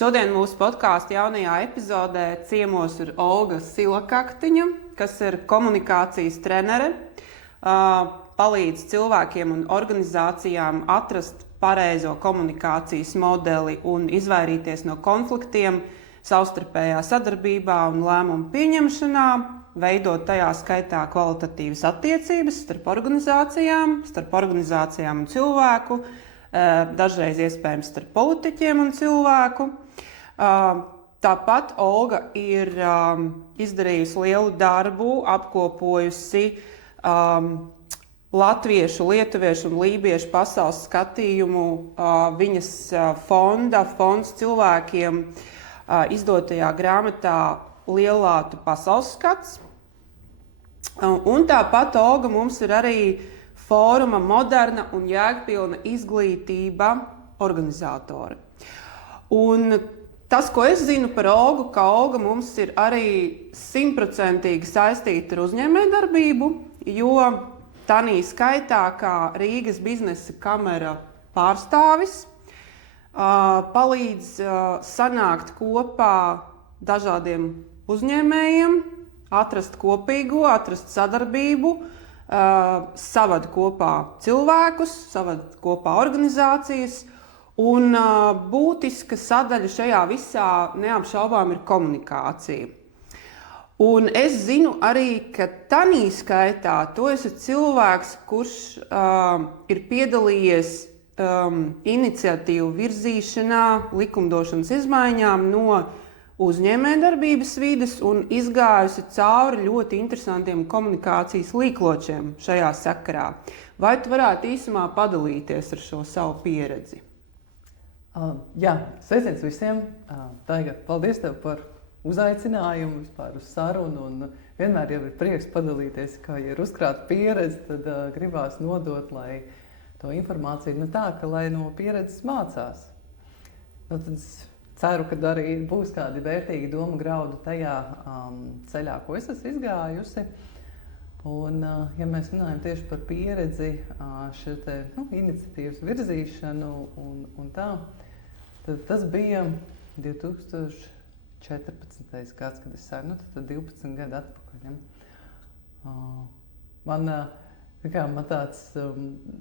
Šodien mūsu podkāstu jaunajā epizodē ciemos ir Olga Silakaktiņa, kas ir komunikācijas trenere, palīdz cilvēkiem un organizācijām atrast pareizo komunikācijas modeli un izvairīties no konfliktiem savstarpējā sadarbībā un lēmumu pieņemšanā, veidot tajā skaitā kvalitatīvas attiecības starp organizācijām un cilvēku, dažreiz iespējams starp politiķiem un cilvēku. Tāpat Olga ir izdarījusi lielu darbu, apkopojusi latviešu, lietuviešu un lībiešu pasaules skatījumu viņas fonds cilvēkiem izdotajā grāmatā Lielātu pasaules skats. Un tāpat Olga mums ir arī fóruma Moderna un jēgpilna izglītība organizātori. Un tas, ko es zinu par Olgu, ka Olga mums ir arī 100% saistīta ar uzņēmējdarbību, jo tanī skaitā kā Rīgas biznesa kamera pārstāvis palīdz sanākt kopā dažādiem uzņēmējiem, atrast kopīgo, atrast sadarbību, savada kopā cilvēkus, savada kopā organizācijas, un būtiska sadaļa šajā visā neapšaubām ir komunikācija. Un es zinu arī, ka tanī skaitā tu esi cilvēks, kurš ir piedalījies iniciatīvu virzīšanā, likumdošanas izmaiņām no uzņēmējdarbības vides un izgājusi cauri ļoti interesantiem komunikācijas līkločiem šajā sakarā. Vai tu varētu īsumā padalīties ar šo savu pieredzi? Jā, sveiciens visiem. Taiga, paldies tev par uzaicinājumu vispār uz sarunu. Un vienmēr jau ir prieks padalīties, ka, ja ir uzkrāta pieredze, tad gribās nodot, lai to informāciju tā, ka lai no pieredzes mācās. Tad ceru, ka arī būs kādi vērtīgi doma graudi tajā ceļā, ko es esmu izgājusi. Un, ja mēs runājam tieši par pieredzi, šo te iniciatīvas virzīšanu un tā, tad tas bija 2014. gads, kad es sāku, tad 12 gadu atpakaļ.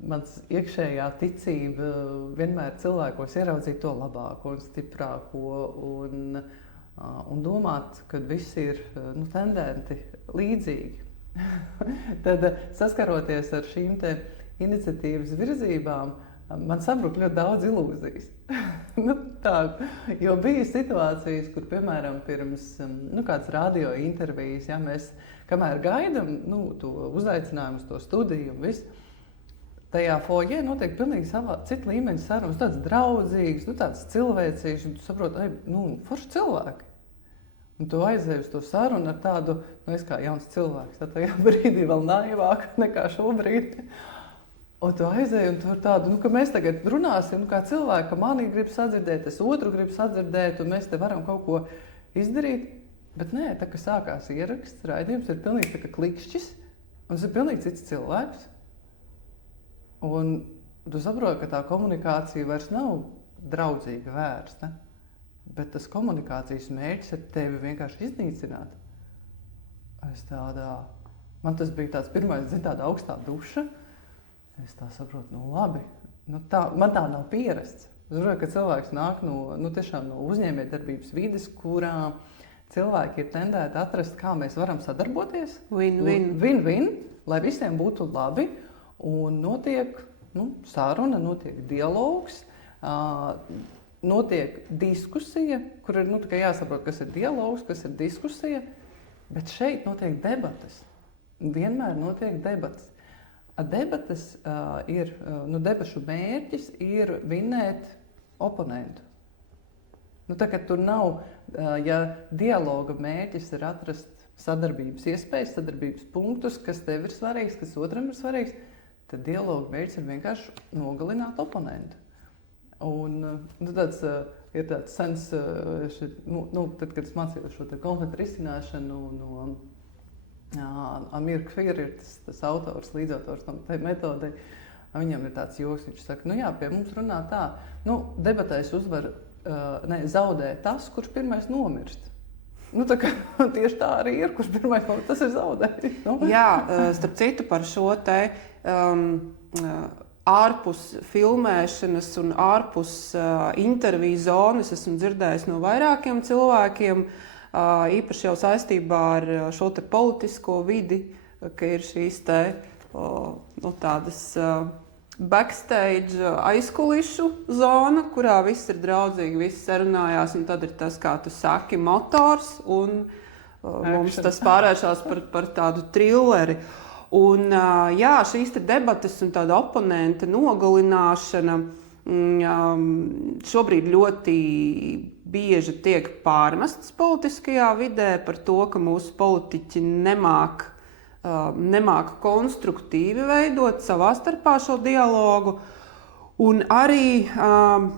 Mans iekšējā ticība vienmēr cilvēkos ieraudzīt to labāko un stiprāko un domāt, ka visi ir tendenti līdzīgi. Tad saskaroties ar šīm te iniciatīvas virzībām, man sabruk ļoti daudz ilūzijas. Jo bija situācijas, kur, piemēram, pirms kāds radio intervijas, mēs kamēr gaidam to uzaicinājumu uz to studiju un viss, tajā foijē notiek pilnīgi cita līmeņa sarunas, tāds draudzīgs, tāds cilvēcīgs, un tu saproti, forši cilvēki. Un tu aizēji uz to sarunu ar tādu, es kā jauns cilvēks, tajā brīdī vēl naivāk nekā šobrīd. Un tu aizēji un tu ir tādu, ka mēs tagad runāsim, kā cilvēki, ka mani grib sadzirdēt, es otru gribu sadzirdēt, un mēs te varam kaut ko izdarīt. Bet nē, tā kā sākās ieraksts, raidījums ir pilnīgi tā kā klikšķis, un tas ir pilnīgi cits cilvēks. Un tu saproti, ka tā komunikācija vairs nav draudzīga vērsta, bet tas komunikācijas mērķis ir tevi vienkārši iznīcināt. Man tas bija tāds pirmais, tāda augstā duša. Es tā saprotu, labi, man tā nav pierasts. Es saprotu, ka cilvēks nāk tiešām no uzņēmējdarbības vides, kurā cilvēki ir tendēti atrast, kā mēs varam sadarboties. Win-win, lai visiem būtu labi. Un notiek saruna, notiek dialogs, notiek diskusija, kur ir jāsaprot, kas ir dialogs, kas ir diskusija. Bet šeit notiek debates. Vienmēr notiek debates. Debates debašu mērķis ir vinēt oponentu. Tur nav, ja dialoga mērķis ir atrast sadarbības iespējas, sadarbības punktus, kas tev ir svarīgs, kas otram ir svarīgs, tad dialoga mērķis ir vienkārši nogalināt oponentu. Un ir tāds sens, tad, kad es mācījos šo konfliktu risināšanu no Amir Kfir ir tas autors, līdzautors tam metodei. Viņam ir tāds joks, viņš saka, pie mums runā tā, debatēs uzvar zaudē tas, kurš pirmais nomirst. Nu, tieši tā arī ir, kurš pirmais nomirst, tas ir zaudējis. Nu. Jā, starp citu par šo te ārpus filmēšanas un ārpus interviju zonas esmu dzirdējis no vairākiem cilvēkiem, īpaši jau saistībā ar šo te politisko vidi, ka ir šīs te tādas backstage aizkulišu zona, kurā viss ir draudzīgi, viss sarunājās, un tad ir tas, kā tu saki, motors, un mums tas pārvēršas par tādu trilleri. Un jā, šīs te debates un tāda oponenta nogalināšana šobrīd ļoti bieži tiek pārmestas politiskajā vidē par to, ka mūsu politiķi nemāk konstruktīvi veidot savā starpā šo dialogu. Un arī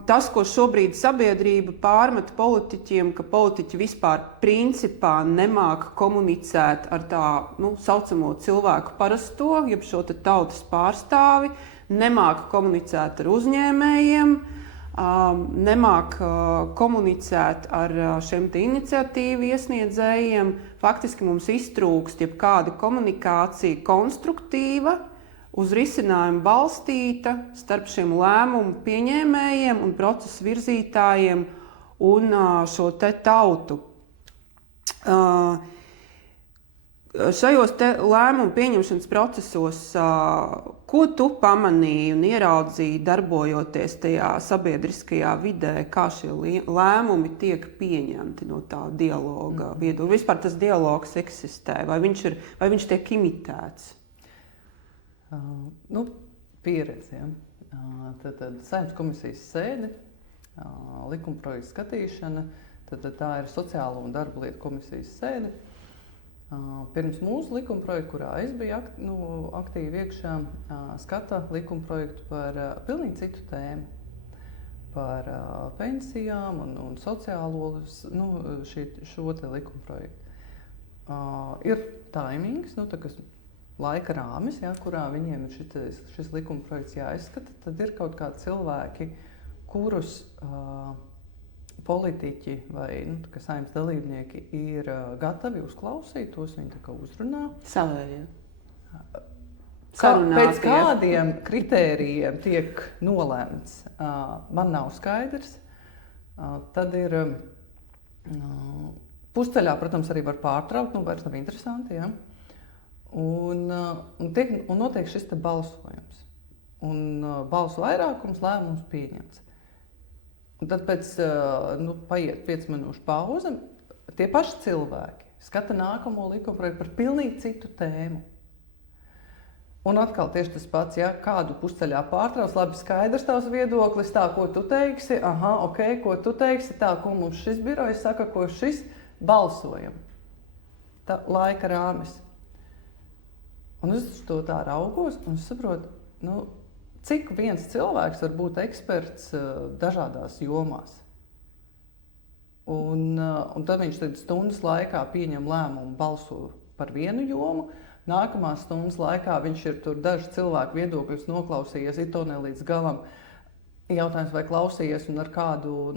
tas, ko šobrīd sabiedrība pārmet politiķiem, ka politiķi vispār principā nemāk komunicēt ar tā saucamo cilvēku parasto, jeb šo te tautas pārstāvi, nemāk komunicēt ar uzņēmējiem, nemāk komunicēt ar šiem te iniciatīvu iesniedzējiem. Faktiski mums iztrūkst jebkāda komunikācija konstruktīva, uz risinājumu balstīta starp šiem lēmumu pieņēmējiem un procesu virzītājiem un šo te tautu. Šajos te lēmumu pieņemšanas procesos, ko tu pamanīji un ieraudzīji darbojoties tajā sabiedriskajā vidē, kā šie lēmumi tiek pieņemti no tā dialoga viedokļa? Vispār tas dialogs eksistē, vai viņš tiek imitēts? Pieredze. Ja. Tad Saeimas komisijas sēde, likumprojekta skatīšana, tad tā ir sociālo un darba lietu komisijas sēde. Pirms mūsu likumprojekta, kurā es biju aktīvi iekšā, skata likumprojektu par pilnīgi citu tēmu. Par pensijām un sociālo šo te likumprojektu. Ir taimings, laika rāmis, kurā viņiem ir šis likumprojekts jāizskata, tad ir kaut kādi cilvēki, kurus politiķi vai Saeimas dalībnieki ir gatavi uzklausīt, tos viņi uzrunā. Savējie. Pēc kādiem kritērijiem tiek nolēmts, man nav skaidrs. Tad ir pusceļā, protams, arī var pārtraukt, vairs nav interesanti. Ja? Un notiek šis te balsojums. Un balsu vairākums lēmums pieņemts. Un tad paiet 5 minūšu pauze, tie paši cilvēki skata nākamo likumprojektu par pilnīgi citu tēmu. Un atkal tieši tas pats, ja kādu pusceļā pārtrauc, labi, skaidrs tavs viedoklis, tā, ko tu teiksi, ko tu teiksi, tā, ko mums šis birojs saka, ko šis balsojam. Tā laika rāmis. Un es uz to tā raugos un saprotu, cik viens cilvēks var būt eksperts dažādās jomās. Un tad viņš stundas laikā pieņem lēmumu, balso par vienu jomu, nākamās stundas laikā viņš ir tur dažu cilvēku viedokļus noklausījies, it to ne līdz galam. Jautājums, vai klausījies un ar kādu,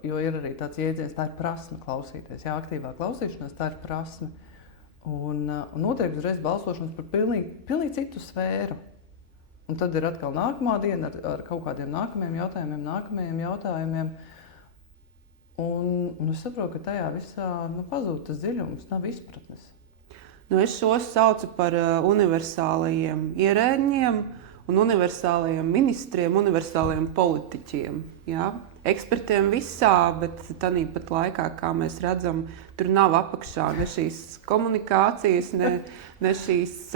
jo ir arī tāds jēdziens, tā ir prasme klausīties. Jā, aktīvā klausīšanās, tā ir prasme. Un notiek uzreiz balsošanas par pilnīgi citu sfēru. Un tad ir atkal nākamā diena ar kaut kādiem nākamajiem jautājumiem. Un es saprotu, ka tajā visā pazūd tas dziļums, nav izpratnes. Es šos saucu par universālajiem ierēdņiem un universālajiem ministriem, universālajiem politiķiem. Ja? Ekspertiem visā, bet tāpat laikā, kā mēs redzam, tur nav apakšā ne šīs komunikācijas, ne šīs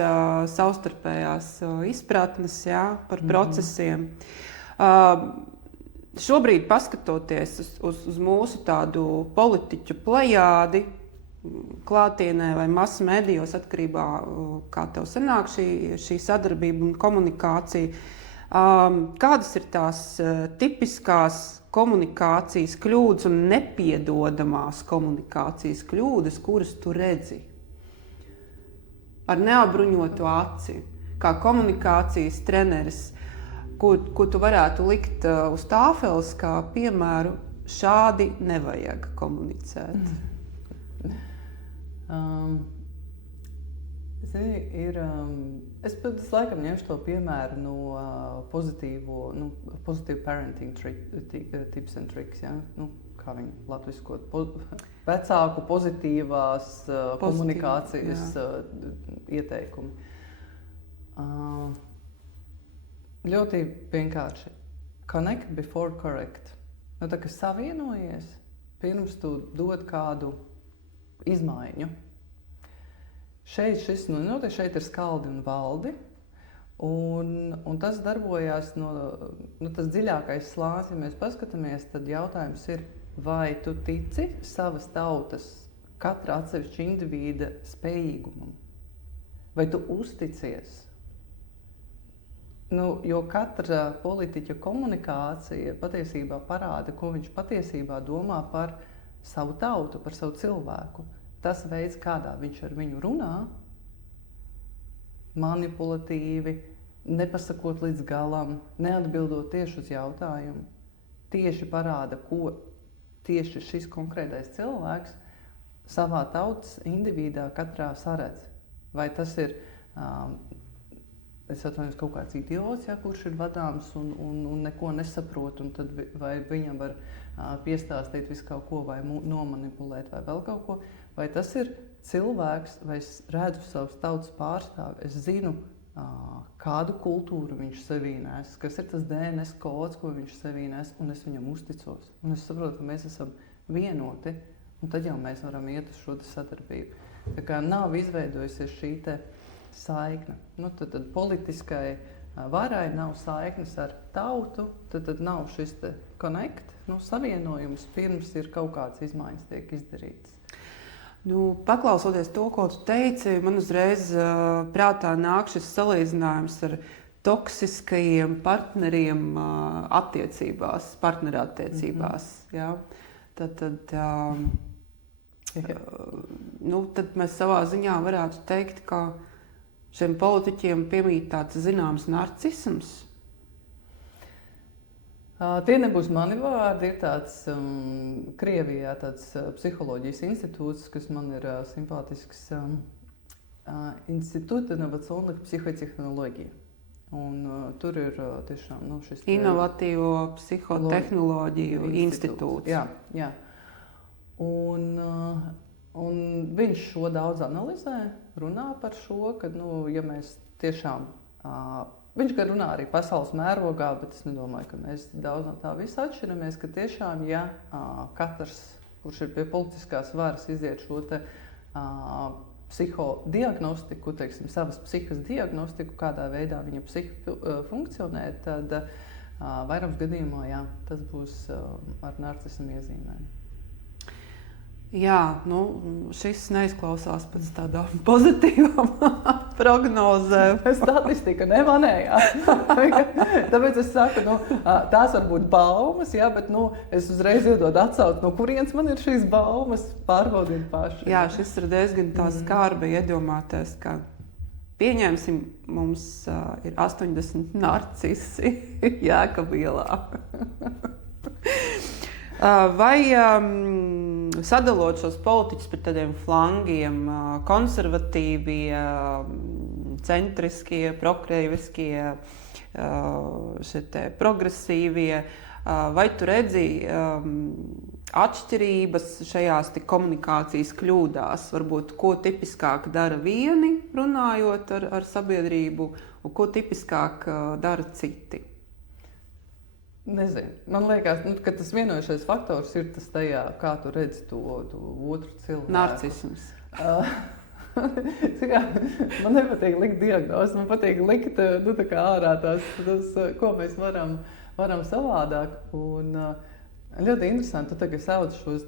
savstarpējās izpratnes par procesiem. Šobrīd, paskatoties uz mūsu tādu politiķu plejādi, klātienē vai masu medijos, atkarībā kā tev sanāk šī sadarbība un komunikācija, kādas ir tās tipiskās komunikācijas kļūdas un nepiedodamās komunikācijas kļūdas, kuras tu redzi ar neapbruņotu aci, kā komunikācijas treneris, ko tu varētu likt uz tāfeles kā piemēru šādi nevajag komunicēt? Es laikam ņemšu to piemēru no pozitīvu parenting tips and tricks, ja? Kā viņi latviskot, vecāku pozitīvās komunikācijas ieteikumi. Ļoti vienkārši. Connect before correct. Tā kā savienojies, pirms tu dod kādu izmaiņu. Šeit ir skaldi un valdi, un tas darbojās tas dziļākais slānis, ja mēs paskatāmies, tad jautājums ir, vai tu tici savas tautas katra atsevišķa indivīda spējīgumam? Vai tu uzticies? Jo katra politiķa komunikācija patiesībā parāda, ko viņš patiesībā domā par savu tautu, par savu cilvēku. Tas veids, kādā viņš ar viņu runā, manipulatīvi, nepasakot līdz galam, neatbildot tieši uz jautājumu, tieši parāda, ko tieši šis konkrētais cilvēks savā tautas individā katrā saredz. Vai tas ir kaut kāds idiots, kurš ir vadāms un neko nesaprot, un tad vai viņam var piestāstīt visu kaut ko, vai nomanipulēt, vai vēl kaut ko. Vai tas ir cilvēks, vai es redzu savus tautas pārstāvi, es zinu, kādu kultūru viņš sevī nes, kas ir tas DNS kods, ko viņš sevī nes, un es viņam uzticos. Un es saprotu, ka mēs esam vienoti, un tad jau mēs varam iet uz šo sadarbību. Tā kā nav izveidojusies šī te saikne. Tad politiskai varai nav saiknes ar tautu, tad nav šis te connect, savienojums, pirms ir kaut kāds izmaiņas tiek izdarīts. Paklausoties to, ko tu teici, man uzreiz prātā nāk šis salīdzinājums ar toksiskajiem partneriem partnerattiecībās. Ja? Tad mēs savā ziņā varētu teikt, ka šiem politiķiem piemīt tāds zināms narcisms. Tie nebūs mani vārdi, ir tāds Krievijā tāds psiholoģijas institūts, kas man ir simpātisks Институт инновационных психотехнологий. Un tur ir tiešām šis Inovatīvo psihotehnoloģiju institūts. Jā. Un viņš šo daudz analizē, runā par šo, ka, ja mēs tiešām, viņš gan runā arī pasaules mērogā, bet es nedomāju, ka mēs daudz no tā visa atšķiramies, ka tiešām, ja katrs, kurš ir pie politiskās varas, iziet šo te psihodiagnostiku, savas psihas diagnostiku, kādā veidā viņa psiha funkcionē, tad vairums gadījumā, tas būs ar narcismu iezīmēm. Jā, šis neizklausās pēc tādām pozitīvām prognozēm. Statistika nemanējā. Tāpēc es saku, tās var būt baumas, bet es uzreiz iedodu atsauci, no kurienes man ir šīs baumas, pārbaudīt paši. Jā, šis ir diezgan tā skarbi iedomāties, ka pieņemsim, mums ir 80 narcisi Jēkabīlā. Vai sadalot šos politiķus par tādiem flangiem, konservatīvie, centriskie, prokrieviskie, progresīvie, vai tu redzi atšķirības šajās komunikācijas kļūdās? Varbūt, ko tipiskāk dara vieni, runājot ar sabiedrību, un ko tipiskāk dara citi? Nezinu. Man liekas, ka tas vienojušais faktors ir tas tajā, kā tu redzi to otru cilvēku. Narcisms. Man nepatīk likt diagnozi, man patīk likt ārā tās, ko mēs varam savādāk. Un ļoti interesanti, tu tagad sauc šos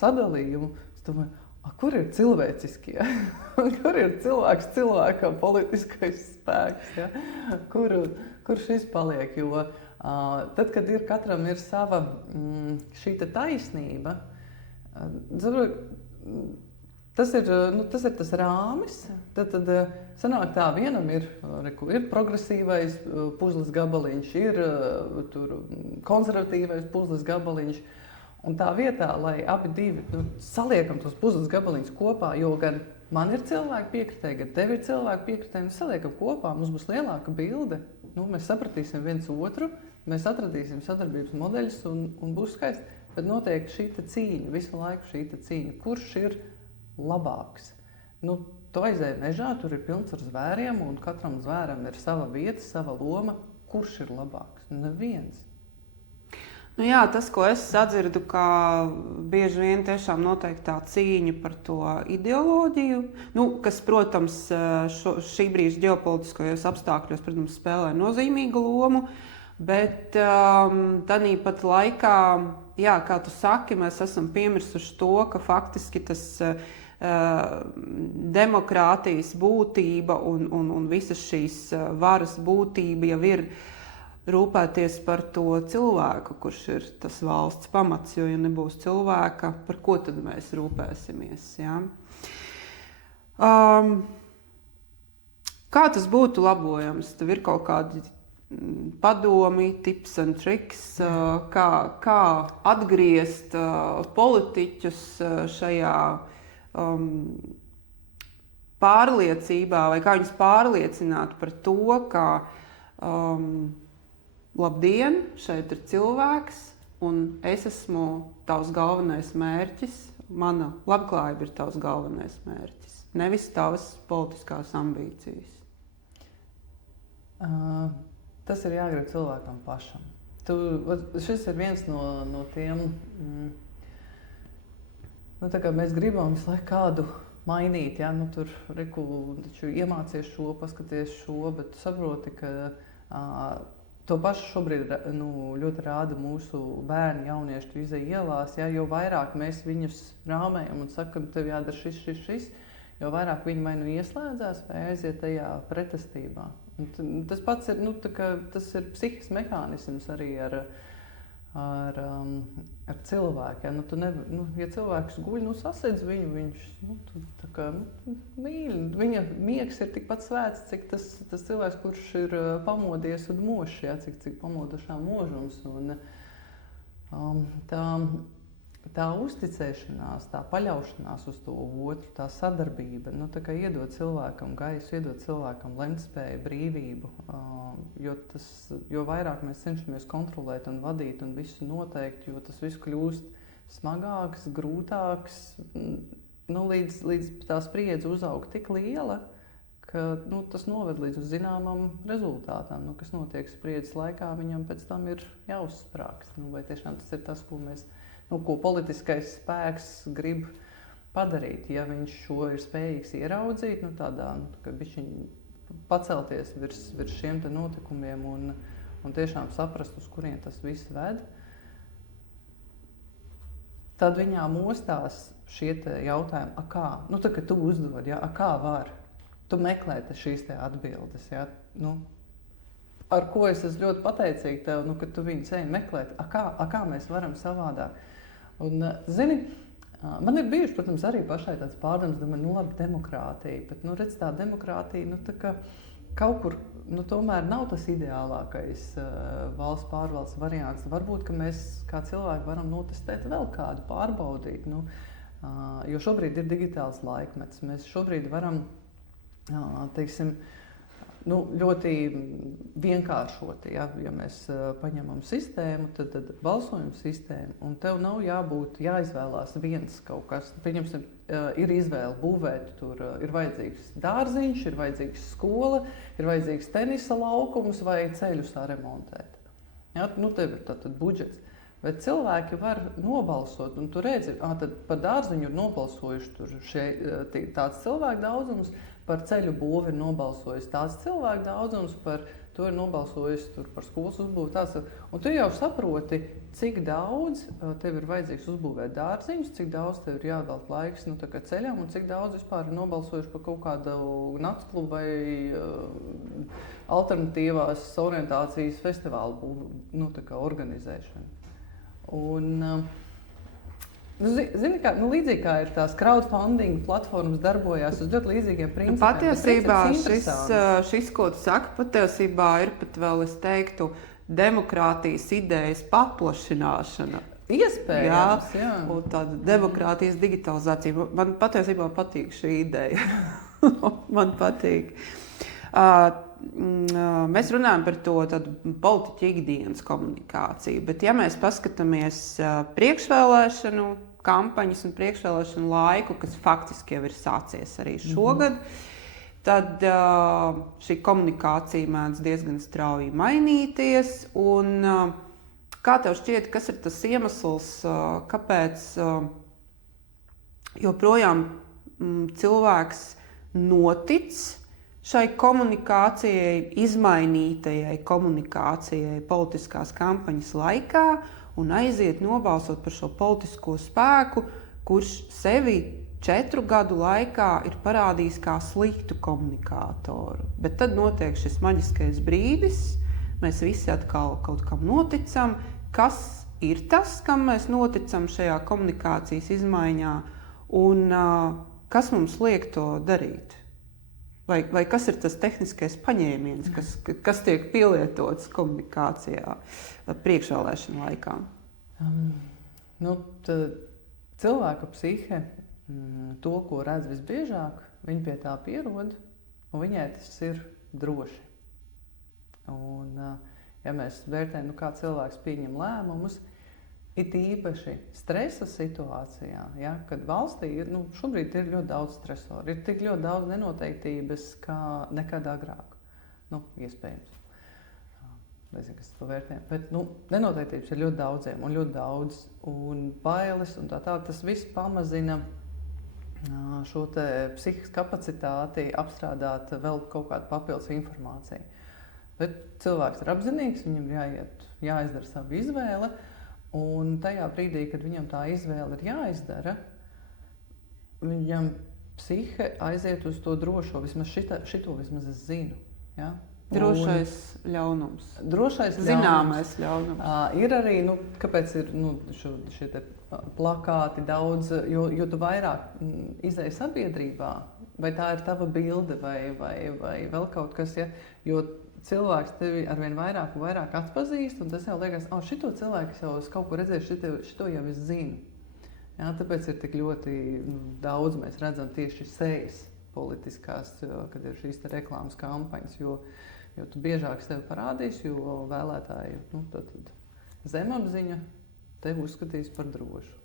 sadalījumu. Es domāju, kur ir cilvēciskie? Kur ir cilvēks cilvēkam politiskais spēks? Ja? Kur šis paliek? Jo tad, kad katram ir sava šī taisnība, Tas ir tas rāmis. Tad sanāk tā, vienam ir progresīvais puzles gabaliņš, ir konservatīvais puzles gabaliņš. Un tā vietā, lai abi divi saliekam tos puzles gabaliņus kopā, jo gan man ir cilvēki piekritēji, gan tev ir cilvēki piekritēji, mēs saliekam kopā, mums būs lielāka bilde, mēs sapratīsim viens otru, mēs atradīsim sadarbības modeļus un būs skaisti. Bet notiek šī cīņa, visu laiku šī cīņa, kurš ir labāks. Tu aizēji mežā, tur ir pilns ar zvēriem, un katram zvēram ir sava vieta, sava loma. Kurš ir labāks? Neviens. Jā, tas, ko es sadzirdu, ka bieži vien tiešām notiek tā cīņa par to ideoloģiju, kas, protams, šī brīža ģeopolitiskajos apstākļos, protams, spēlē nozīmīgu lomu, bet tāpat laikā, jā, kā tu saki, mēs esam piemirsuši to, ka faktiski tas demokrātijas būtība un visas šīs varas būtība jau ir rūpēties par to cilvēku, kurš ir tas valsts pamats, jo, ja nebūs cilvēka, par ko tad mēs rūpēsimies? Ja? Kā tas būtu labojams? Tev ir kaut kādi padomi, tips and tricks, kā atgriezt politiķus šajā pārliecībā, vai kā viņus pārliecināt par to, ka labdien, šeit ir cilvēks, un es esmu tavs galvenais mērķis, mana labklājība ir tavs galvenais mērķis, nevis tavas politiskās ambīcijas. Tas ir jāgrib cilvēkam pašam. Šis ir viens no tiem, tā kā mēs gribam visu laiku kādu mainīt, ja? Tur iemācies šo, paskaties šo, bet saproti, ka to pašu šobrīd ļoti rāda mūsu bērni, jaunieši, tu izej ielās, ja, jo vairāk mēs viņus rāmējam un sakam, tev jādara šis, jo vairāk viņi vai ieslēdzās vai aiziet tajā pretestībā. Un tas pats ir, tas ir psihisks mehānisms arī ar cilvēku. Ja, ja cilvēks guļ, sasedz viņu, viņš mīl. Viņa miegs ir tikpat svēts, cik tas cilvēks, kurš ir pamodies un mošs, ja, cik pamodušā možums. Un, tā uzticēšanās, tā paļaušanās uz to otru, tā sadarbība, iedod cilvēkam gaisu, iedod cilvēkam lemtspēju, brīvību, jo vairāk mēs cenšamies kontrolēt un vadīt un visu noteikt, jo tas viss kļūst smagāks, grūtāks, līdz tā spriedze uzaug tik liela, ka tas noved līdz zināmam rezultātam, kas notiek spriedzes laikā, viņam pēc tam ir jāuzsprāgst. Vai tiešām tas ir tas, ko politiskais spēks grib padarīt, ja viņš šo ir spējīgs ieraudzīt, ka bišķiņ pacelties virs šiem te notikumiem un tiešām saprast, uz kurien tas viss ved, tad viņā mostās šie te jautājumi, kā? Tā kā tu uzdod, ja, kā var? Tu meklē šīs te atbildes, ja, ar ko es esmu ļoti pateicīga tev, ka tu viņus ej meklēt, kā mēs varam savādāk. Un, zini, man ir bijuši, protams, arī pašai tāds pārdoms, labi, demokrātija, bet, redz, tā demokrātija, tā kā kaut kur, tomēr nav tas ideālākais valsts pārvaldes variants. Varbūt, ka mēs kā cilvēki varam notestēt vēl kādu, pārbaudīt, jo šobrīd ir digitāls laikmets. Mēs šobrīd varam, teiksim, ļoti vienkāršoti, ja mēs paņemam sistēmu, tad balsojumu sistēmu, un tev nav jāizvēlās viens kaut kas. Pieņemsim, ir izvēle būvēt, tur ir vajadzīgs dārziņš, ir vajadzīgs skola, ir vajadzīgs tenisa laukums vai ceļus saremontēt. Ja, tev ir tātad budžets. Bet cilvēki var nobalsot, un tu redzi, tad par dārziņu ir nobalsojuši tur tāds cilvēku daudzums, par ceļu būvi ir nobalsojis tāds cilvēku daudzums, par to ir nobalsojis par skolas uzbūvi tāds. Un tu jau saproti, cik daudz tev ir vajadzīgs uzbūvēt dārziņus, cik daudz tev ir jāvelk laiks ceļam, un cik daudz vispār ir nobalsojuši par kaut kādu naktsklubu vai alternatīvās orientācijas festivālu organizēšanu. Un, Zini, kā, līdzīgi kā ir tās crowdfunding platformas darbojās uz ļoti līdzīgiem principiem. Patiesībā šis, ko tu saki, patiesībā ir pat vēl, es teiktu, demokrātijas idejas paplašināšana. Iespējams, jā. Un tāda demokrātijas digitalizācija. Man patiesībā patīk šī ideja. Man patīk. Mēs runājam par to politiķu ikdienas komunikāciju, bet ja mēs paskatāmies priekšvēlēšanu kampaņas un priekšvēlēšanu laiku, kas faktiski jau ir sācies arī šogad, tad šī komunikācija mēdz diezgan strauji mainīties. Un, kā tev šķiet, kas ir tas iemesls, kāpēc joprojām cilvēks notic šai komunikācijai, izmainītajai komunikācijai politiskās kampaņas laikā un aiziet nobalsot par šo politisko spēku, kurš sevi 4 gadu laikā ir parādījis kā sliktu komunikātoru. Bet tad notiek šis maģiskais brīdis, mēs visi atkal kaut kam noticam. Kas ir tas, kam mēs noticam šajā komunikācijas izmaiņā un kas mums liek to darīt? Vai kas ir tas tehniskais paņēmiens, kas tiek pielietots komunikācijā priekšvēlēšanu laikā? Cilvēka psihe, to, ko redz visbiežāk, viņa pie tā pierod, un viņai tas ir droši. Un, ja mēs vērtējam, kā cilvēks pieņem lēmumus, it īpaši stresa situācijā, ja, kad valstī šobrīd ir ļoti daudz stresoru, ir tik ļoti daudz nenoteiktības, kā nekad agrāk. Iespējams. Nezinu, kas to vērtē, bet nenoteiktības ir ļoti daudziem un ļoti daudz, un bailes un tā. Tas viss pamazina šo te psihisku kapacitāti apstrādāt vēl kaut kādu papildus informāciju. Bet cilvēks ir apzinīgs, viņam jāizdara savu izvēle. Un tajā brīdī, kad viņam tā izvēle ir jāizdara, viņam psihe aiziet uz to drošo, vismaz šito vismaz es zinu. Ja? Drošais ļaunums. Zināmais ļaunums. Ir arī, kāpēc ir šie te plakāti daudz, jo tu vairāk izēji sabiedrībā, vai tā ir tava bilde, vai vēl kaut kas, ja? Jo cilvēks tevi arvien vairāk un vairāk atpazīst, un tas jau liekas, šito cilvēku jau es kaut ko redzēju, šito jau es zinu. Jā, tāpēc ir tik ļoti daudz mēs redzam tieši sejas politiskās, kad ir šīs reklāmas kampaņas, jo tu biežāk sevi parādīsi, jo vēlētāji zemapziņa tevi uzskatīs par drošu.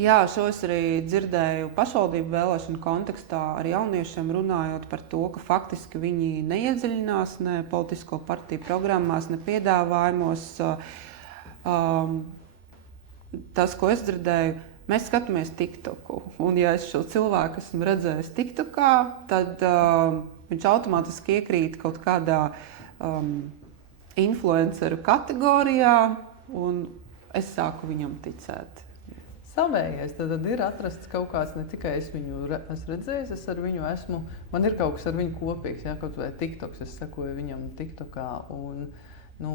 Jā, šo es arī dzirdēju pašvaldību vēlēšanu kontekstā ar jauniešiem runājot par to, ka faktiski viņi neiedziļinās ne politisko partiju programmās, ne piedāvājumos. Tas, ko es dzirdēju, mēs skatāmies TikToku. Un ja es šo cilvēku esmu redzējis TikTokā, tad viņš automātiski iekrīt kaut kādā influenceru kategorijā, un es sāku viņam ticēt. Savējais tad ir atrasts kaut kāds, ne tikai es viņu esmu redzējis, es ar viņu esmu, man ir kaut kas ar viņu kopīgs, ja, kaut vai TikToks, es sekoju viņam TikTokā, un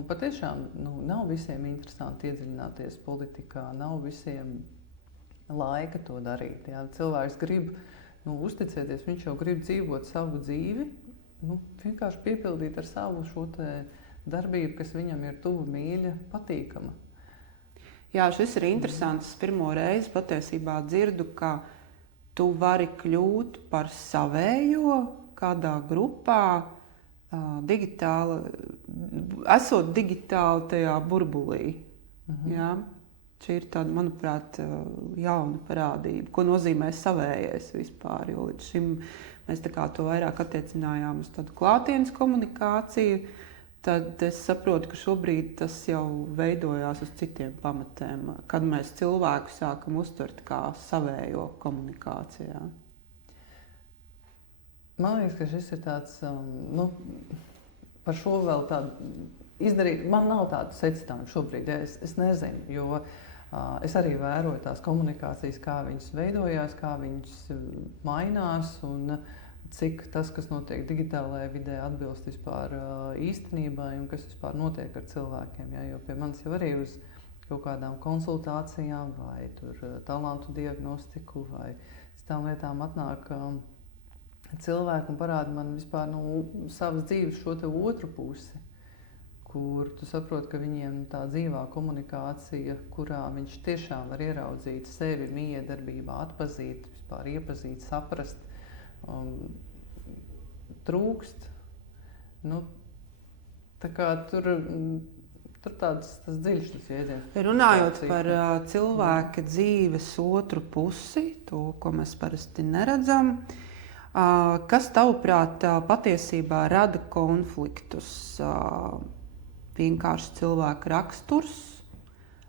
patiešām nav visiem interesanti iedziļināties politikā, nav visiem laika to darīt. Ja. Cilvēks grib uzticēties, viņš jau grib dzīvot savu dzīvi, vienkārši piepildīt ar savu šo te darbību, kas viņam ir tuva, mīļa, patīkama. Jā, šis ir interesants. Es pirmo reizi patiesībā dzirdu, ka tu vari kļūt par savējo kādā grupā, esot digitāli tajā burbulī. Jā? Šī ir tāda, manuprāt, jauna parādība. Ko nozīmē savējais vispār? Jo līdz šim mēs to vairāk attiecinājām uz tādu klātienes komunikāciju. Tad es saprotu, ka šobrīd tas jau veidojās uz citiem pamatiem, kad mēs cilvēku sākam uztvert kā savējo komunikācijā. Man liekas, ka šis ir tāds, par šo vēl tādu izdarīt, man nav tādu secinājumu šobrīd, ja, es nezinu, jo es arī vēroju tās komunikācijas, kā viņas veidojās, kā viņas mainās un cik tas, kas notiek digitālajā vidē, atbilst vispār īstenībai un kas vispār notiek ar cilvēkiem. Ja? Jo pie manis jau arī uz kaut kādām konsultācijām vai talantu diagnostiku vai citām lietām atnāk cilvēki un parāda man vispār savas dzīves šo te otru pusi, kur tu saproti, ka viņiem tā dzīvā komunikācija, kurā viņš tiešām var ieraudzīt sevi miedarbībā, atpazīt, vispār iepazīt, saprast, trūkst. Tā kā tur tāds dziļš tas jēdziens. Runājot par cilvēka dzīves otru pusi, to, ko mēs parasti neredzam, kas tavuprāt patiesībā rada konfliktus? Vienkārši cilvēka raksturs,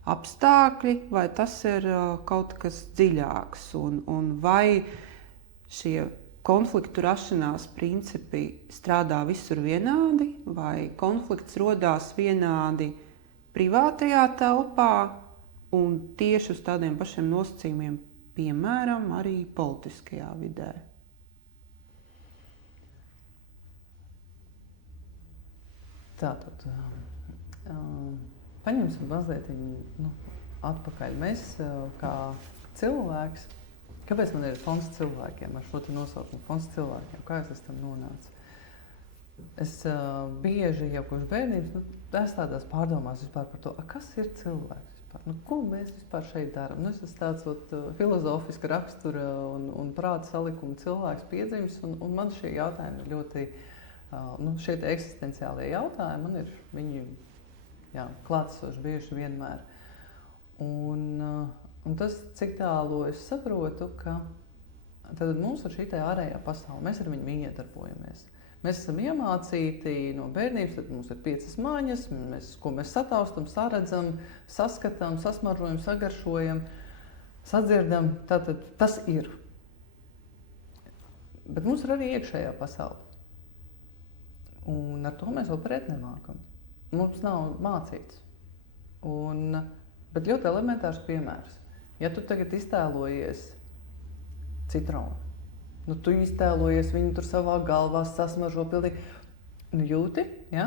apstākļi, vai tas ir kaut kas dziļāks? Un vai šie konfliktu rašanās principi strādā visur vienādi, vai konflikts rodās vienādi privātajā telpā un tieši uz tādiem pašiem nosacījumiem, piemēram, arī politiskajā vidē? Tātad, paņemsim mazliet atpakaļ. Mēs kā cilvēks, kāpēc man ir fonds cilvēkiem ar šo te nosaukumu fonds cilvēkiem? Kā es tam nonācu? Es bieži jau kopš bērnības es tādās pārdomās vispār par to, kas ir cilvēks vispār? Ko mēs vispār šeit darām? Es esmu tāds filozofiska rakstura un prāta salikuma cilvēks piedzimis, un man šie jautājumi ir ļoti, šie eksistenciālie jautājumi, man ir viņi klātesoši bieži vienmēr. Un tas, cik tālu es saprotu, ka tad mums ar šī ārējā pasaule, mēs ar viņu iedarbojamies. Mēs esam iemācīti no bērnības, tad mums ir 5 maņas, ko mēs sataustam, saredzam, saskatām, sasmaržojam, sagaršojam, sadzirdam. Tātad tas ir. Bet mums ir arī iekšējā pasaule. Un ar to mēs operēt nemākam. Mums nav mācīts. Bet ļoti elementārs piemērs. Ja tu tagad iztēlojies citronu, tu iztēlojies viņu tur savā galvā, sasmaržo pilnīgi, jūti, ja?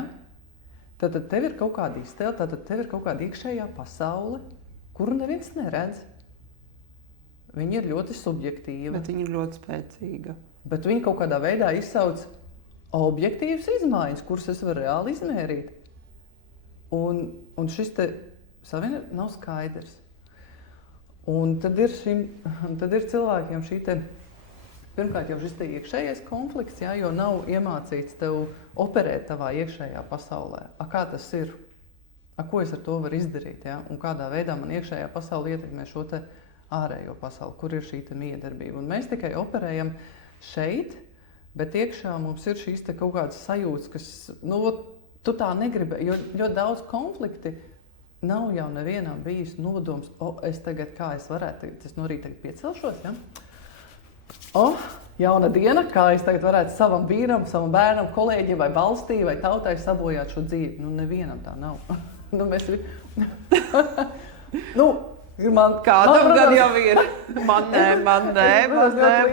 Tad tev ir kaut kāda iztēle, tad tev ir kaut kāda iekšējā pasaule, kuru neviens neredz. Viņa ir ļoti subjektīva. Bet viņa ir ļoti spēcīga. Bet viņa kaut kādā veidā izsauc objektīvas izmaiņas, kuras es varu reāli izmērīt. Un šis te savienība nav skaidrs. Un tad ir cilvēkiem šī te, pirmkārt jau šis te iekšējais konflikts, jo nav iemācīts tev operēt tavā iekšējā pasaulē. Kā tas ir? Ko es ar to varu izdarīt? Un kādā veidā man iekšējā pasaule ietekmē šo te ārējo pasauli, kur ir šī te miedarbība. Un mēs tikai operējam šeit, bet iekšā mums ir šīs te kaut kādas sajūtas, kas, tu tā negribi, jo ļoti daudz konflikti nav jau nevienam bijis nodoms, es tagad, kā es varētu, es no rīta piecelšos, jauna diena, kā es tagad varētu savam vīram, savam bērnam, kolēģim vai valstī vai tautai sabojāt šo dzīvi. Nevienam tā nav. Kādam gan jau ir. Man nē.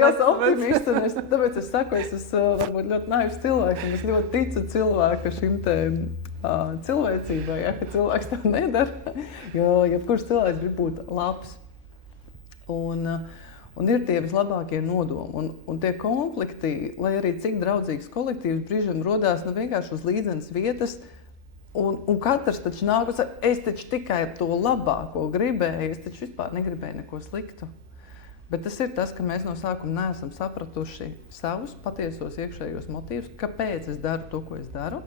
Es optimists, tāpēc es saku, es esmu varbūt ļoti naivs cilvēks, un es ļoti ticu cilvēku šim te cilvēcībai, ka cilvēks tā nedara, jo jebkurš cilvēks grib būt labs. Un ir tie vislabākie nodomi. Un tie konflikti, lai arī cik draudzīgs kolektīvs brīžiem rodās vienkārši uz līdzenas vietas, un katrs taču nāk un saka, es taču tikai to labāko gribēju, es taču vispār negribēju neko sliktu. Bet tas ir tas, ka mēs no sākuma neesam sapratuši savus patiesos iekšējos motīvus, kāpēc es daru to, ko es daru,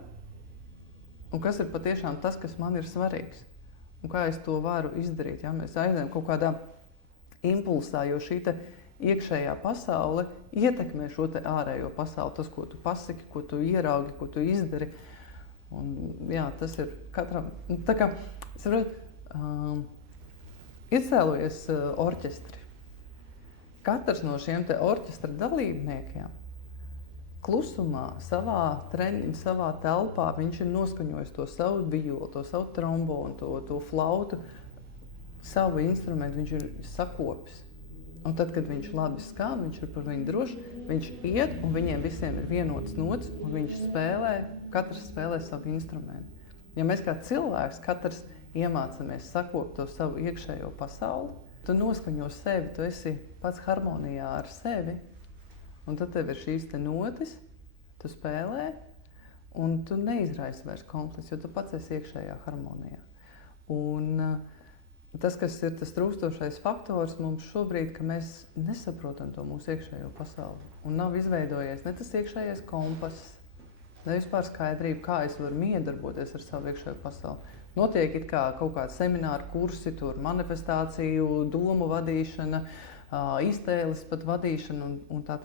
un kas ir patiešām tas, kas man ir svarīgs, un kā es to varu izdarīt. Mēs aizējam kaut kādā impulsā, jo šī te iekšējā pasaule ietekmē šo te ārējo pasauli, tas, ko tu pasaki, ko tu ieraugi, ko tu izdari. Un, tas ir katram. Tā kā es varu izcēlojies orķestri. Katrs no šiem te orķestra dalībniekiem klusumā, savā telpā, viņš ir noskaņojis to savu violu, to savu trombonu, to flautu, savu instrumentu, viņš ir sakopis. Un tad, kad viņš labi skan, viņš ir par viņu droši, viņš iet un viņiem visiem ir vienots nots, un viņš spēlē, katrs spēlē savu instrumentu. Ja mēs kā cilvēks, katrs iemācāmies sakopt to savu iekšējo pasauli, tu noskaņo sevi, tu esi pats harmonijā ar sevi, un tad tev ir šīs te notis, tu spēlē, un tu neizraisi vairs konflikts, jo tu pats esi iekšējā harmonijā. Un tas, kas ir tas trūkstošais faktors mums šobrīd, ka mēs nesaprotam to mūsu iekšējo pasauli. Un nav izveidojies ne tas iekšējais kompass, ne vispār skaidrība, kā es varu miedarboties ar savu iekšējo pasauli. Notiek it kā kaut kādi semināri, kursi, tur manifestāciju, domu vadīšana, iztēles pat vadīšana un tā.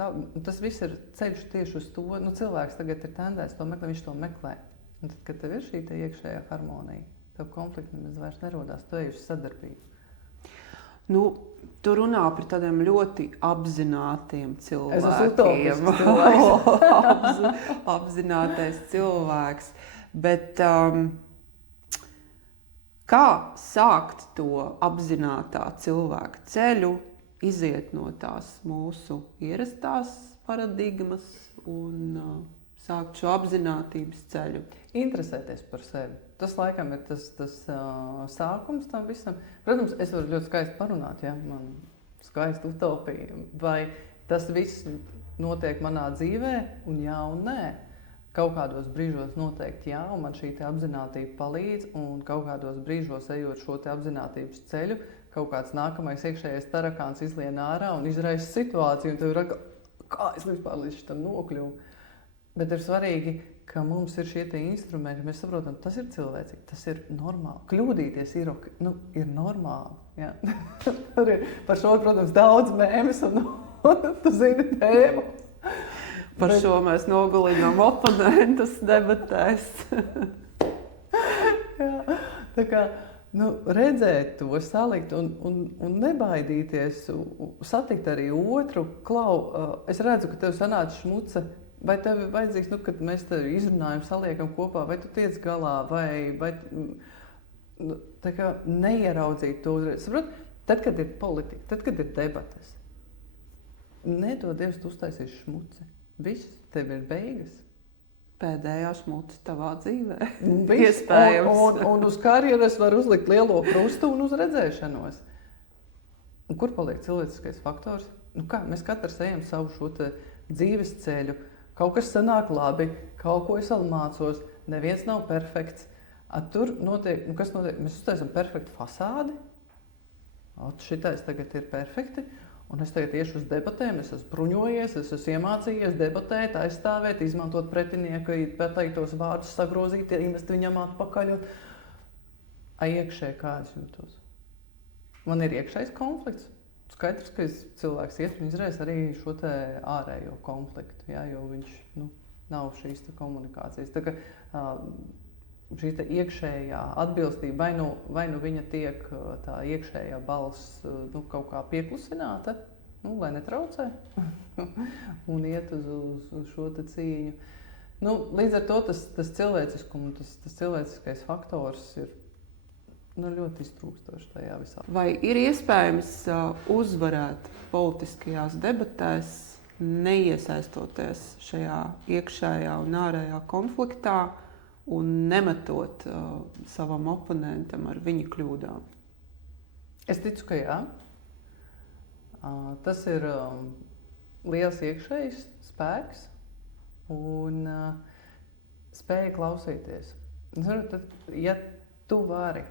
Tas viss ir ceļš tieši uz to. Nu, cilvēks tagad ir tendēts to meklēt, viņš to meklē. Un tad, kad tev ir šī te iekšējā harmonija, tev konflikti nemaz vairs nerodās, tu ej uz sadarbību. Nu, tu runā par tādiem ļoti apzinātiem cilvēkiem. Es esmu utopisks cilvēks. Apzinātais cilvēks. Bet kā sākt to apzinātā cilvēka ceļu, iziet no tās mūsu ierastās paradigmas un sākt šo apzinātības ceļu? Interesēties par sevi. Tas laikam ir tas sākums tam visam. Protams, es varu ļoti skaisti parunāt, ja? Man skaista utopija. Vai tas viss notiek manā dzīvē? Un jā un nē. Kaut kādos brīžos noteikti jā, un man šī te apzinātība palīdz, un kaut kādos brīžos ejot šo te apzinātības ceļu, kaut kāds nākamais iekšējais tarakāns izlien ārā un izraisa situāciju, un tev ir kā es vispār līdz šitam nokļuvu. Bet ir svarīgi, ka mums ir šie te instrumenti, mēs saprotam, tas ir cilvēcīgi, tas ir normāli. Kļūdīties ir normāli. Ja? Par šo, protams, daudz mēmes, un tu zini tēmu. Par šo mēs nogalinām oponentus debatēs. Jā, tā kā redzēt to, salikt un nebaidīties, satikt arī otru. Klau, es redzu, ka tev sanāca šmuce, vai tev ir vajadzīgs, kad mēs tevi izrunājam, saliekam kopā, vai tu tiec galā, vai tā kā neieraudzīt to uzreiz. Saprot, tad, kad ir politika, tad, kad ir debates, nedod Dievs, tu uztaisīsi šmuci. Viss, tev ir beigas. Pēdējā šmuce tavā dzīvē. Iespējams. Un uz karjeras var uzlikt lielo krustu un uz redzēšanos. Un kur paliek cilvēciskais faktors? Kā? Mēs katrs ejam savu šo te dzīves ceļu. Kaut kas sanāk labi, kaut ko es vēl mācos, neviens nav perfekts. Tur notiek, kas notiek? Mēs uztaisam perfektu fasādi. Šitais tagad ir perfekti. Un es tagad iešu uz debatēm, es esmu bruņojies, es esmu iemācījies debatēt, aizstāvēt, izmantot pretinieka pateiktos vārdus, sagrozīt, iemest viņam atpakaļ. Iekšē kā es jūtos? Man ir iekšējs konflikts. Skaidrs, ka cilvēks iet un izraisa arī šo te ārējo konfliktu, ja, jo viņš nav šīs te komunikācijas. Tā kā šī te iekšējā atbilstība, vai nu viņa tiek tā iekšējā balss kaut kā pieklusināta, lai netraucē, un iet uz šo te cīņu. Līdz ar to tas cilvēciskums, tas cilvēciskais faktors ir ļoti iztrūkstoši tajā visā. Vai ir iespējams uzvarēt politiskajās debatēs, neiesaistoties šajā iekšējā un ārējā konfliktā, un nemetot savam oponentam ar viņa kļūdām? Es ticu, ka jā. Tas ir liels iekšējs spēks un spēja klausīties. Tad, ja tu vari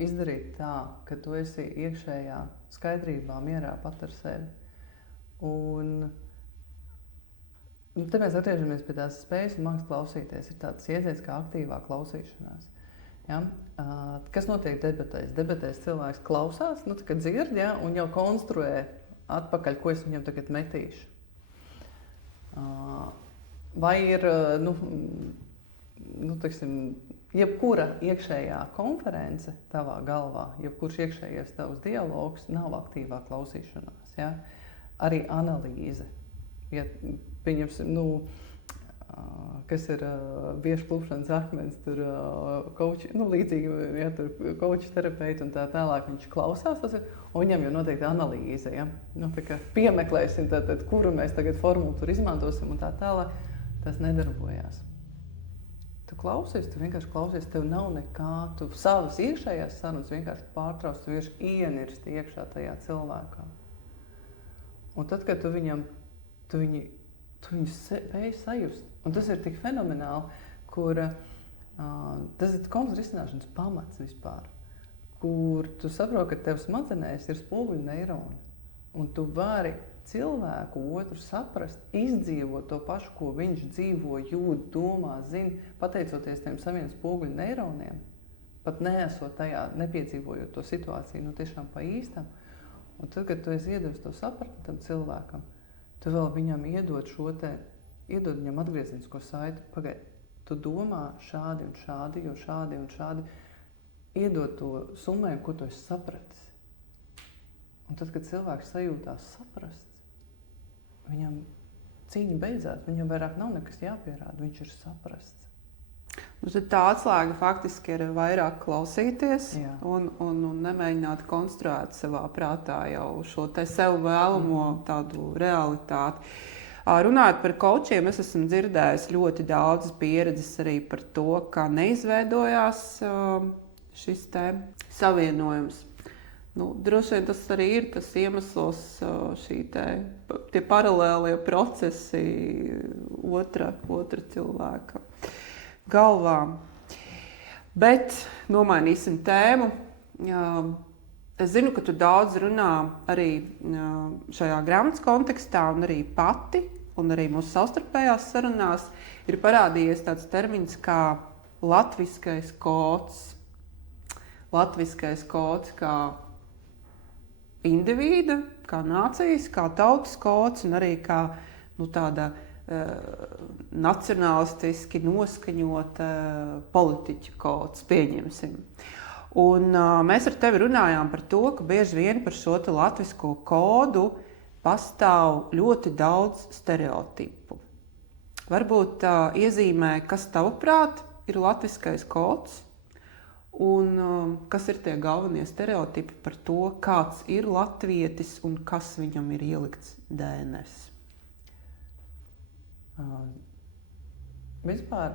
izdarīt tā, ka tu esi iekšējā skaidrībā, mierā pat ar sevi, un te mēs atgriežamies pie tās spējas un mākslas klausīties. Ir tāds iedziens kā aktīvā klausīšanās. Ja? Kas notiek debatēs? Debatēs cilvēks klausās, kad dzird, ja? Un jau konstruē atpakaļ, ko es viņam tagad metīšu. Vai ir, jebkura iekšējā konference tavā galvā, jebkurš iekšējais tavs dialogs nav aktīvā klausīšanās. Ja? Arī analīze. Ja, pieņemsim, kas ir bieži klupšanas akmens, tur coachi, līdzīgi, ja, tur coachi terapeiti un tā tālāk, viņš klausās, un viņam jau noteikti analīze, ja, tā kā piemeklēsim, tātad, kuru mēs tagad formulu tur izmantosim un tā tālāk, tas nedarbojās. Tu vienkārši klausies, tev nav nekā, tu savas iekšējās sarunas vienkārši pārtrauc, tu vienkārši ienirst iekšā tajā cilvēkā. Un tad, kad tu viņu spēj sajust, un tas ir tik fenomenāli, kur tas ir konflikta risināšanas pamats vispār, kur tu saproti, ka tev smadzenēs ir spoguļu neironi, un tu vari cilvēku otru saprast, izdzīvot to pašu, ko viņš dzīvo, jūt, domā, zina, pateicoties tiem saviem spoguļu neironiem, pat neesot tajā, nepiedzīvojot to situāciju, tiešām pa īstam. Un tad, kad tu esi iedevis to sapratni tam cilvēkam, tu vēl viņam iedod viņam atgriezenisko saiti. Pagaid, tu domā šādi un šādi, jo šādi un šādi, iedod to summējumu, ko tu esi sapratis. Un tad, kad cilvēks sajūtās saprasts, viņam cīņa beidzās, viņam vairāk nav nekas jāpierāda, viņš ir saprasts. Tad tā atslēga faktiski ir vairāk klausīties un nemēģināt konstruēt savā prātā jau šo te sev vēlamo tādu realitāti. Runājot par kočiem, es esmu dzirdējis ļoti daudz pieredzes arī par to, kā neizveidojās šis te savienojums. Droši vien tas arī ir tas iemesls, tie paralēlie procesi otra cilvēka galvā. Bet nomainīsim tēmu. Es zinu, ka tu daudz runā arī šajā grāmatas kontekstā un arī pati, un arī mūsu savstarpējās sarunās ir parādījies tāds termins kā latviskais kods. Latviskais kods kā indivīda, kā nācijas, kā tautas kods un arī kā tāda nacionālistiski noskaņota politiķu kods, pieņemsim. Un mēs ar tevi runājām par to, ka bieži vien par šo te latvisko kodu pastāv ļoti daudz stereotipu. Varbūt iezīmē, kas tavuprāt ir latviskais kods? Un kas ir tie galvenie stereotipi par to, kāds ir latvietis un kas viņam ir ielikts DNS? Vispār,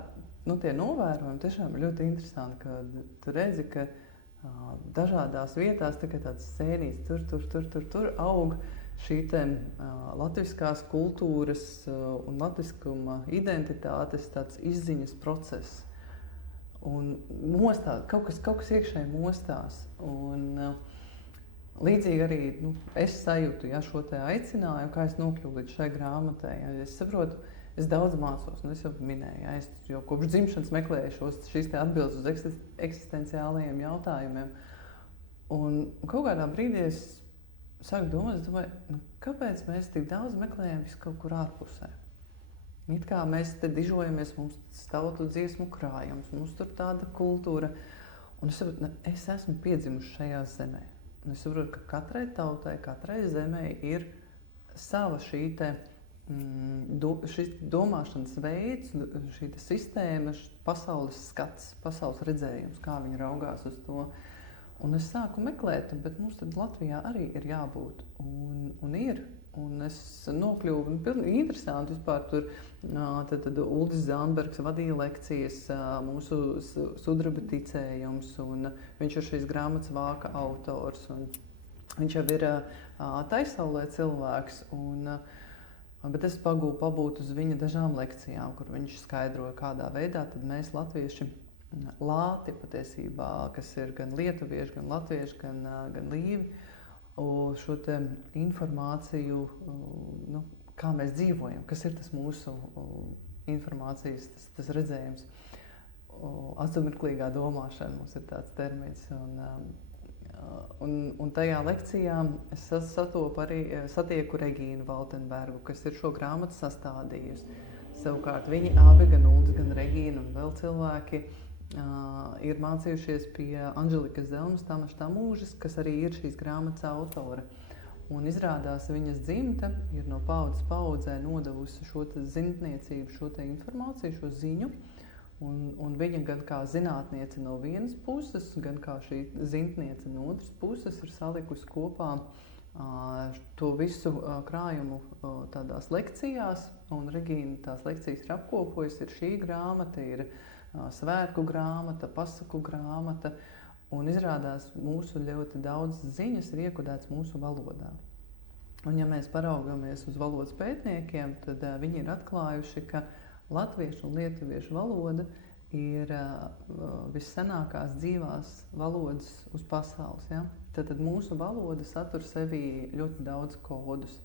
tie novērojumi tiešām ir ļoti interesanti, kad tu redzi, ka dažādās vietās tāds sēnīts tur aug šī latviskās kultūras un latviskuma identitātes tāds izziņas process. Un mostās, kaut kas iekšēji mostās. Un līdzīgi arī es sajūtu šo te aicinājumu, kā es nokļuvu līdz šai grāmatai. Es saprotu, es daudz mācos, es jau minēju, es jau kopš dzimšanas meklēju šīs te atbildes uz eksistenciālajiem jautājumiem. Un kaut kādā brīdī es sāku domāju, kāpēc mēs tik daudz meklējam visu kaut kur ārpusē? It kā mēs te dižojamies, mums tautu dziesmu krājums, mums tur tāda kultūra. Un es saprotu, es esmu piedzimuši šajā zemē. Un es saprotu, ka katrai tautai, katrai zemē ir sava šis domāšanas veids, šī sistēma, pasaules skats, pasaules redzējums, kā viņi raugās uz to. Un es sāku meklēt, bet mums tad Latvijā arī ir jābūt. Un ir. Un es nokļuvu, pilnīgi interesanti vispār tur, tad Uldis Zandbergs vadīja lekcijas, mūsu sudraba ticējums, un viņš ir šīs grāmatas vāka autors, un viņš jau ir Taisaulē cilvēks, bet es pagūlu pabūt uz viņa dažām lekcijām, kur viņš skaidroja, kādā veidā tad mēs latvieši lāti patiesībā, kas ir gan lietuvieši, gan latvieši, gan līvi, šo te informāciju, kā mēs dzīvojam, kas ir tas mūsu informācijas, tas redzējums. Astomirklīgā domāšana mums ir tāds termins. Un tajā lekcijā es satieku Regīnu Valtenbergu, kas ir šo grāmatu sastādījusi. Savukārt viņi abi, gan Uldis, gan Regīna un vēl cilvēki, ir mācījušies pie Anželikas Zelmas Tamūžas, kas arī ir šīs grāmatas autore. Un izrādās viņas dzimte ir no paudzes paudzē nodevusi šo te zinātniecību, šo te informāciju, šo ziņu. Un viņa gan kā zinātniece no vienas puses, gan kā šī zinātniece no otras puses ir salikusi kopā to visu krājumu tādās lekcijās. Un Regīna tās lekcijas ir apkopojusi, ir šī grāmata, ir svētku grāmata, pasaku grāmata, un izrādās mūsu ļoti daudz ziņas ir iekodēts mūsu valodā. Un ja mēs paraugamies uz valodas pētniekiem, tad viņi ir atklājuši, ka latviešu un lietuviešu valoda ir vissenākās dzīvās valodas uz pasaules. Ja? Tad mūsu valoda satur sevī ļoti daudz kodus.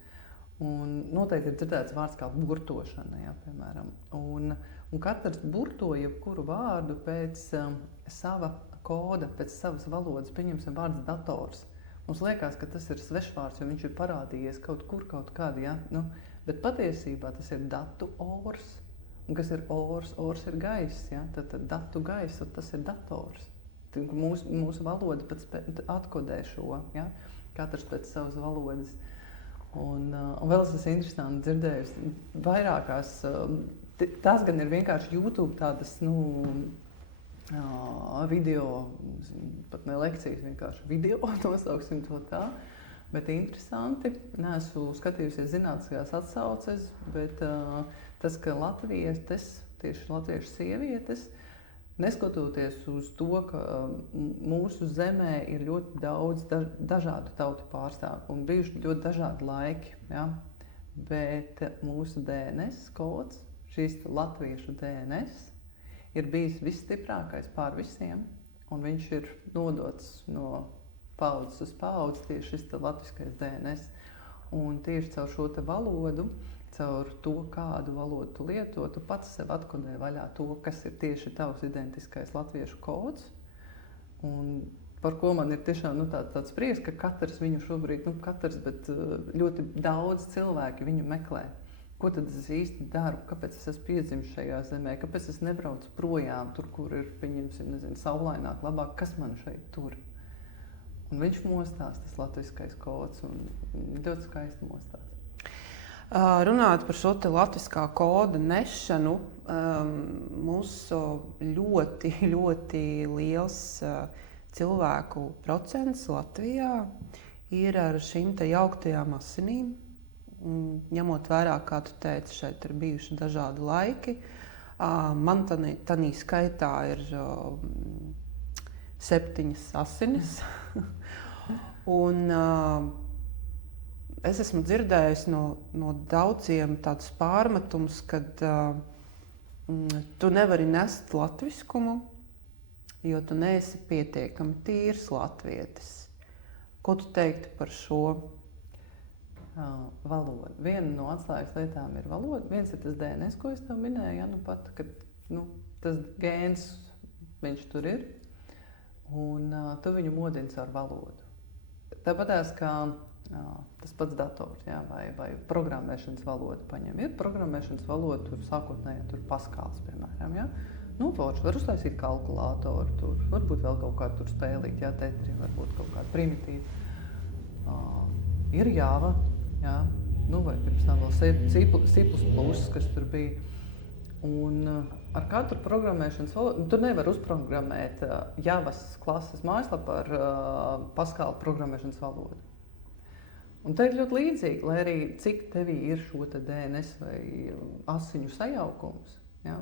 Un noteikti ir dzirdēts vārds kā burtošana, ja, piemēram. Un katrs burto jebkuru vārdu pēc sava koda, pēc savas valodas. Pieņemsim vārds dators. Mums liekas, ka tas ir svešvārds, jo viņš ir parādījies kaut kur, kaut kādi. Ja? Bet patiesībā tas ir datu ors. Un kas ir ors? Ors ir gaiss. Ja? Tad datu gaiss, tas ir dators. Mūsu valoda pēc atkodē šo. Ja? Katrs pēc savas valodas. Un vēl es esmu interesanti dzirdējusi vairākās, tās gan ir vienkārši YouTube tādas, video, pat ne lekcijas, vienkārši video, nosauksim to tā, bet interesanti. Neesmu skatījusies zinātniskās atsauces, bet tas, ka latvietes, tieši latviešu sievietes, neskatoties uz to, ka mūsu zemē ir ļoti daudz dažādu tautu pārstāvju un bijuši ļoti dažādi laiki, ja? Bet mūsu DNS kods, šīs latviešu DNS, ir bijis visstiprākais pār visiem, un viņš ir nodots no paudzes uz paudzi, tieši šis latviskais DNS. Un tieši caur šo te valodu, caur to, kādu valodu tu lieto, tu pats sev atkodē vaļā to, kas ir tieši tavs identiskais latviešu kods. Un par ko man ir tiešām tāds prieks, ka katrs viņu šobrīd, bet ļoti daudz cilvēki viņu meklē. Ko tad es īsti daru? Kāpēc es esmu piedzimis šajā zemē? Kāpēc es nebraucu projām tur, kur ir, pieņemsim, saulaināk, labāk? Kas man šeit tur? Un viņš mostās, tas latviskais kods, un ļoti skaisti mostās. Runājot par šo te latviskā koda nešanu, mūsu ļoti, ļoti liels cilvēku procents Latvijā ir ar šīm te jauktajām asinīm. Ņemot vērā, kā tu teici, šeit ir bijuši dažādi laiki. Man tanī skaitā ir 7 asinis. Un es esmu dzirdējusi no daudziem tādus pārmetumus, kad tu nevari nest latviskumu, jo tu neesi pietiekami tīrs latvietis. Ko tu teiktu par šo? Valoda. Viena no atslēgas lietām ir valoda. Viens ir tas DNS, ko es tev minēju, ja, pat, kad tas gēns, viņš tur ir, un tu viņu modini ar valodu. Tāpatās, kā tas pats dators, ja, vai programmēšanas valoda paņem. Ir programmēšanas valoda, tur sākotnēji, tur Paskals, piemēram, ja. Forši var uztaisīt kalkulātoru, tur varbūt vēl kaut kādu tur spēlīt, ja, tetri, varbūt kaut kādu primitīvu. Ir Java, ja, vai pirms tam vēl C++, kas tur bija. Un ar katru programmēšanas valodu, tu nevar uzprogrammēt Javas klases mājaslapu ar Paskala programmēšanas valodu. Un te ir ļoti līdzīgi, lai arī cik tevī ir šo te DNS vai asiņu sajaukums, ja,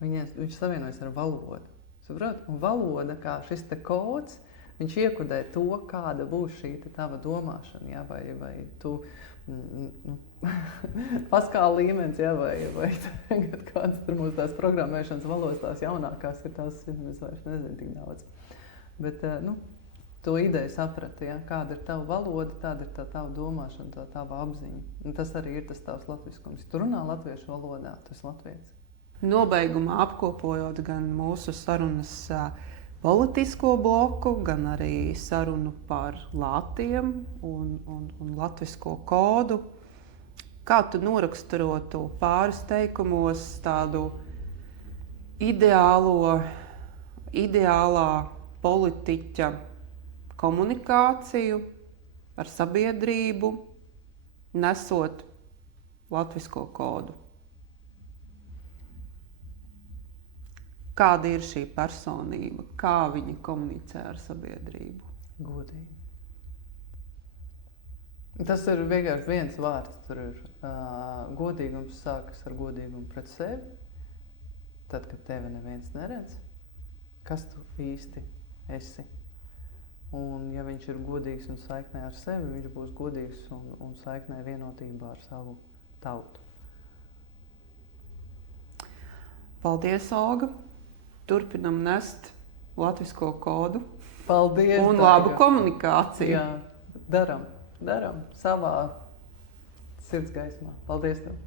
viņš savienojas ar valodu. Saprot? Un valoda, kā šis te kods, viņš iekodē to, kāda būs šī tava domāšana, ja, vai tu Paskala līmenis, ja, vai tagad kādas tur mūsu tās programmēšanas valodas, tās jaunākās ir tās, es vairs nezinu tik daudz. Bet, to ideju saprati, ja, kāda ir tava valoda, tāda ir tā tava domāšana, tā tava apziņa. Un tas arī ir tas tavs latviskums. Tu runā latviešu valodā, tu esi latvietis. Nobeigumā apkopojot gan mūsu sarunas politisko bloku, gan arī sarunu par lātiem un latvisko kodu. Kā tu noraksturotu pāris teikumos tādu ideālā politiķa komunikāciju ar sabiedrību, nesot latvisko kodu? Kāda ir šī personība? Kā viņa komunicē ar sabiedrību? Godīgi. Tas ir vienkārši viens vārds. Tur ir godīgums sākas ar godīgumu pret sevi. tad, kad tevi neviens neredz, kas tu īsti esi. Un ja viņš ir godīgs un saiknē ar sevi, viņš būs godīgs un saiknē vienotībā ar savu tautu. Paldies, Olga! Turpinam nest latvisko kodu. Paldies! Un labu komunikāciju. Jā, daram savā sirdsgaismā. Paldies tev!